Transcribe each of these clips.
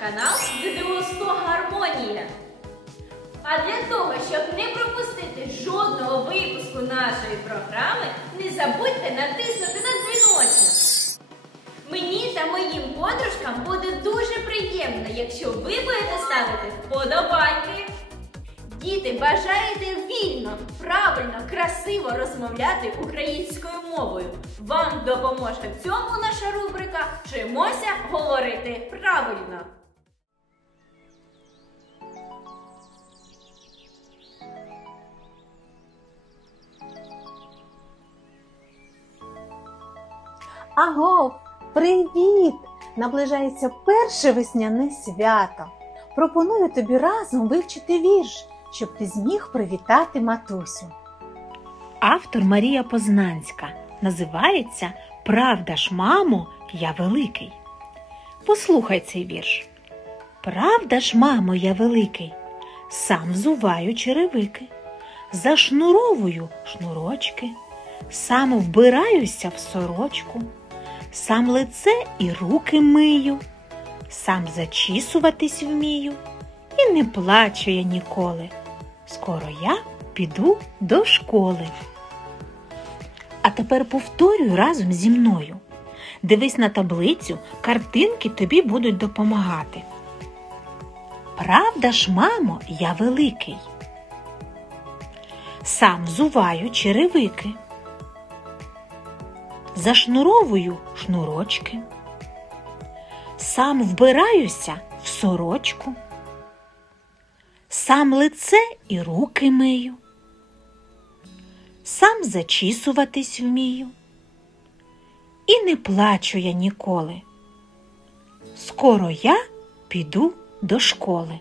канал ЗДО 100 Гармонія. А для того, щоб не пропустити жодного випуску нашої програми, не забудьте натиснути на дзвіночок. Мені та моїм подружкам буде дуже приємно, якщо ви будете ставити вподобайки. Діти, бажаєте вільно, правильно, красиво розмовляти українською мовою. Вам допоможе в цьому наша рубрика Вчимося говорити правильно. Аго, привіт! Наближається перше весняне свято. Пропоную тобі разом вивчити вірш, щоб ти зміг привітати матусю. Автор Марія Познанська називається Правда ж, мамо, я великий. Послухай цей вірш. Правда ж, мамо, я великий, сам взуваю черевики, зашнуровую шнурочки, сам вбираюся в сорочку, сам лице і руки мию, сам зачісуватись вмію, і не плачу я ніколи. Скоро я піду до школи. А тепер повторюй разом зі мною. Дивись на таблицю, картинки тобі будуть допомагати. Правда ж, мамо, я великий. Сам взуваю черевики. Зашнуровую шнурочки. Сам вбираюся в сорочку. Сам лице і руки мию сам зачісуватись вмію. І не плачу я ніколи. Скоро я піду до школи.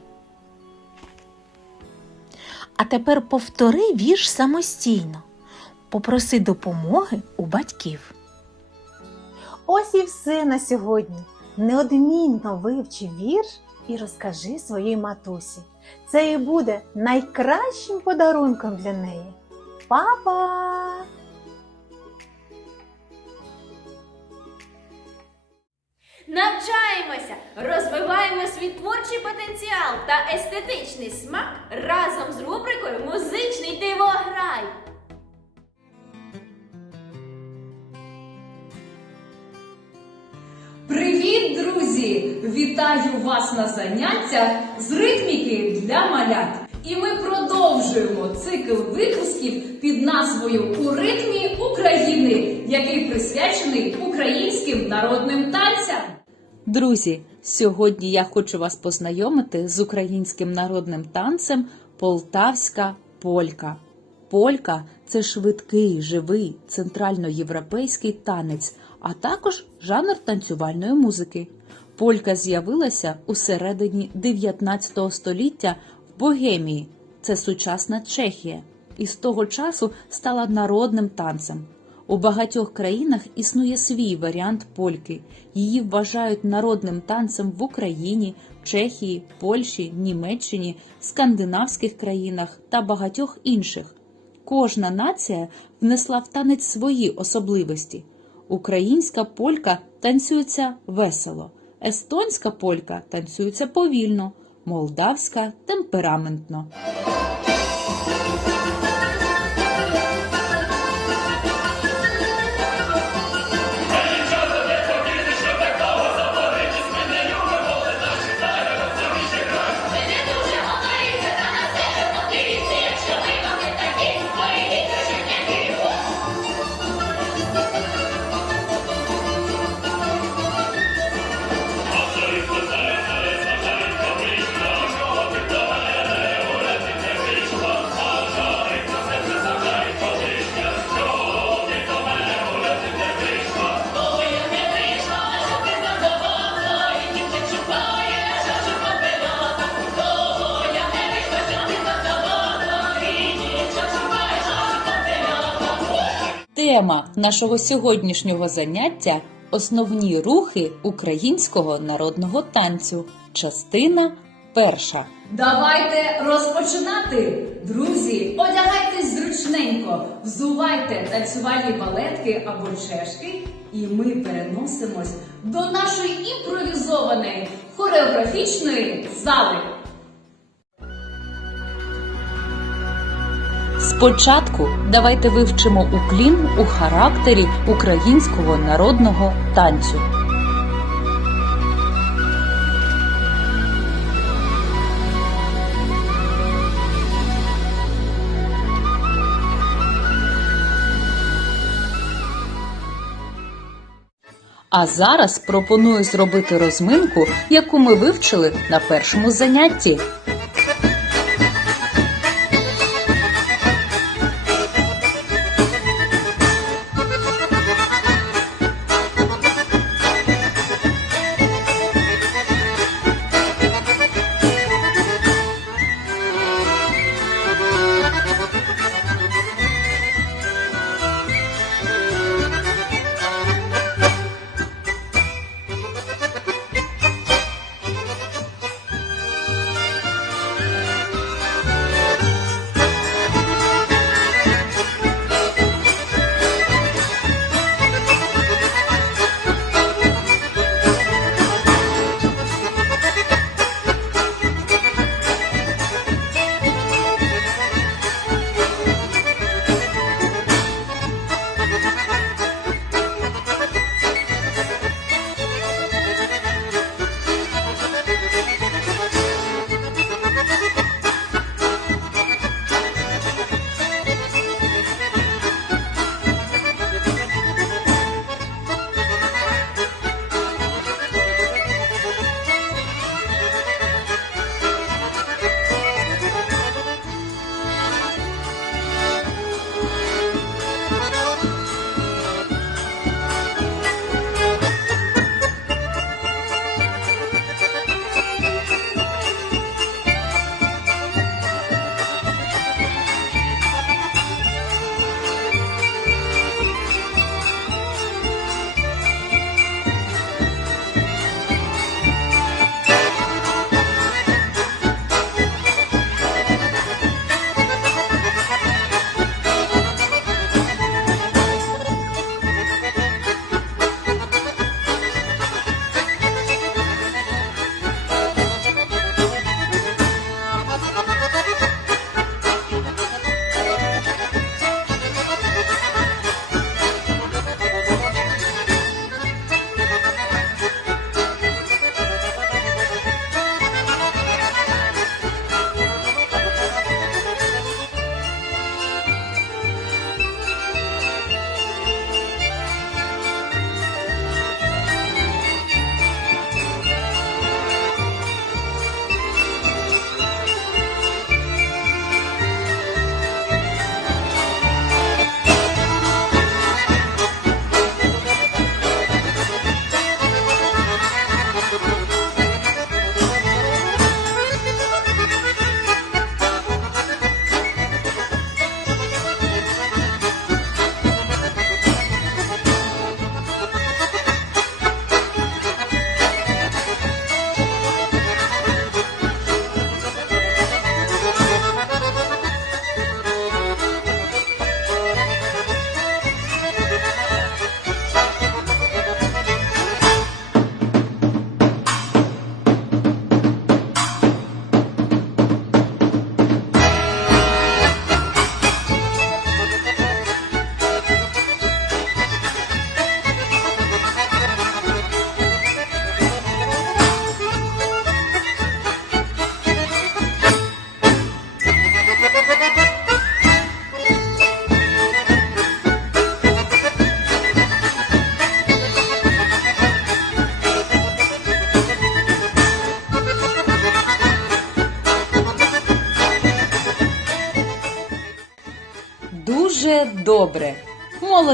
А тепер повтори вірш самостійно. Попроси допомоги у батьків. Ось і все на сьогодні. Неодмінно вивчи вірш і розкажи своїй матусі. Це і буде найкращим подарунком для неї. Па-па! Навчаємося, розвиваємо свій творчий потенціал та естетичний смак разом з рубрикою Музичний дивограй. Привіт, друзі! Вітаю вас на заняттях з ритміки для малят. І ми продовжуємо цикл випусків під назвою У ритмі України, який присвячений українським народним танцям. Друзі, сьогодні я хочу вас познайомити з українським народним танцем Полтавська полька. Полька це швидкий, живий центральноєвропейський танець, а також жанр танцювальної музики. Полька з'явилася у середині 19 століття в Богемії, це сучасна Чехія, і з того часу стала народним танцем. У багатьох країнах існує свій варіант польки. Її вважають народним танцем в Україні, Чехії, Польщі, Німеччині, скандинавських країнах та багатьох інших. Кожна нація внесла в танець свої особливості. Українська полька танцюється весело, естонська полька танцюється повільно, молдавська темпераментно. Тема нашого сьогоднішнього заняття основні рухи українського народного танцю. Частина перша. Давайте розпочинати! Друзі, одягайтесь зручненько, взувайте танцювальні балетки або чешки, і ми переносимось до нашої імпровізованої хореографічної зали. Спочатку давайте вивчимо уклін у характері українського народного танцю. А зараз пропоную зробити розминку, яку ми вивчили на першому занятті.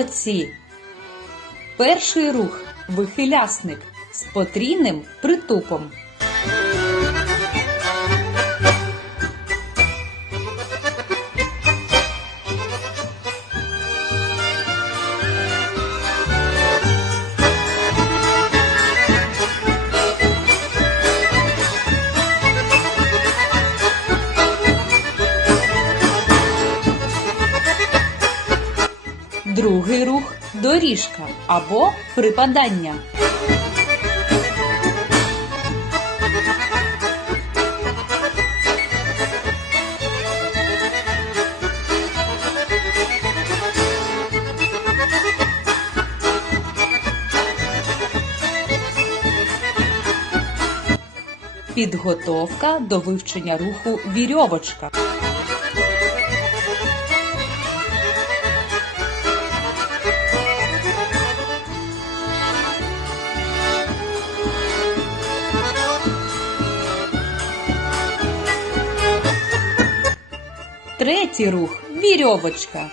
Молодці. Перший рух вихилясник з потрійним притупом. Другий рух доріжка або припадання. Підготовка до вивчення руху вірьовочка. Третій рух вірьовочка.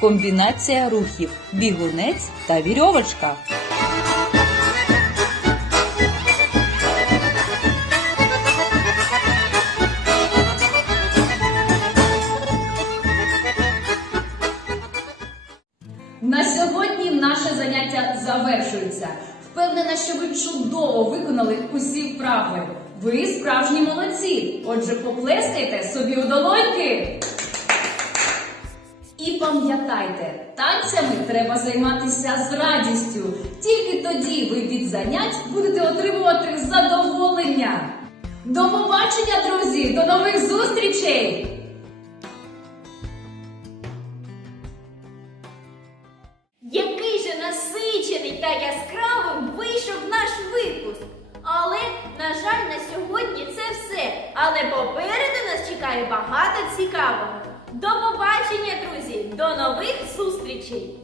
Комбінація рухів бігунець та вірьовочка. Чудово виконали усі вправи. Ви справжні молодці. Отже, поплескайте собі у долоньки. І пам'ятайте, танцями треба займатися з радістю. Тільки тоді ви від занять будете отримувати задоволення. До побачення, друзі! До нових зустрічей! Насичений та яскравим вийшов наш випуск. Але, на жаль, на сьогодні це все. Але попереду нас чекає багато цікавого. До побачення, друзі! До нових зустрічей!